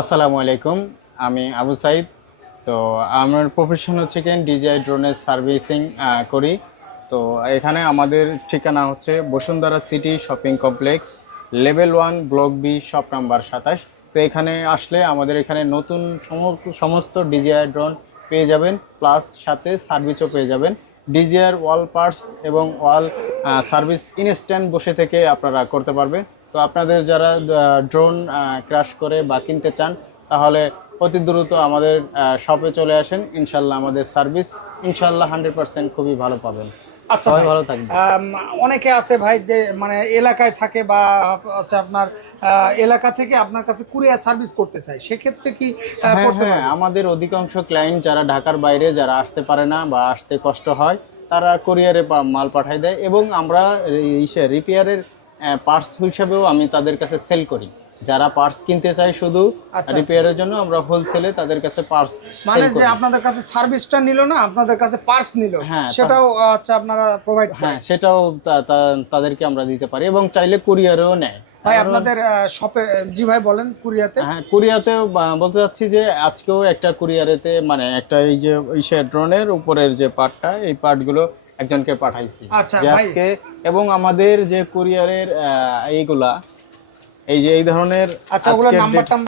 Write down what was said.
আসসালামু আলাইকুম। আমি আবু সাইদ। তো আমার প্রফেশন হচ্ছে কি ডিজিআই ড্রোনের সার্ভিসিং করি। তো এখানে আমাদের ঠিকানা হচ্ছে Bashundhara city shopping complex, level 1, block B, shop number 27। তো এখানে আসলে আমাদের এখানে নতুন সমস্ত ডিজিআই ড্রোন পেয়ে যাবেন, প্লাস সাথে সার্ভিসও পেয়ে যাবেন। ডিজিআর ওয়াল পার্টস এবং ওয়াল সার্ভিস ইনস্ট্যান্ট বসে থেকে আপনারা করতে পারবে। তো আপনাদের যারা ড্রোন ক্র্যাশ করে বা কিনতে চান, তাহলে অতি দ্রুত আমাদের শপে চলে আসেন। ইনশাল্লাহ আমাদের সার্ভিস ইনশাল্লাহ 100% খুবই ভালো পাবেন। আচ্ছা সবাই ভাই, ভালো থাকবে। অনেকে আছে ভাই যে মানে এলাকায় থাকে বা হচ্ছে আপনার এলাকা থেকে আপনার কাছে কুরিয়ার সার্ভিস করতে চায়, সেক্ষেত্রে কি হ্যাঁ করতে হ্যাঁ, পারবে? আমাদের অধিকাংশ ক্লায়েন্ট যারা ঢাকার বাইরে যারা আসতে পারে না বা আসতে কষ্ট হয়, তারা কোরিয়ারে মাল পাঠায় দেয় এবং আমরা রিপেয়ারের পার্টস হিসেবেও আমি তাদের কাছে সেল করি। যারা পার্টস কিনতে চায় শুধু আচ্ছা আচ্ছা, রিপেয়ারের জন্য, আমরা হোলসেলে তাদের কাছে পার্টস মানে সেল যে করি। আপনাদের কাছে সার্ভিসটা নিল না, আপনাদের কাছে পার্টস নিল, হ্যাঁ সেটাও হচ্ছে আপনারা প্রোভাইড হ্যাঁ, করেন? সেটাও তাদেরকে আমরা দিতে পারি এবং চাইলে কুরিয়ারেও নেয়। ভাই আমরা আপনাদের শপে, জি ভাই বলেন, কুরিয়াতে? হ্যাঁ, কুরিয়াতেও বলতে চাচ্ছি যে আজকেও একটা কুরিয়ারেতে মানে একটা এই যে ড্রোনের উপরের যে পার্টটা, এই পার্টগুলো একজনকে পাঠাইছি আচ্ছা যে ভাই, আজকে। এবং আমাদের যে কুরিয়ারের এইগুলা, এই যে এই ধরনের আচ্ছা ওগুলোর আজকের নাম্বার ডেট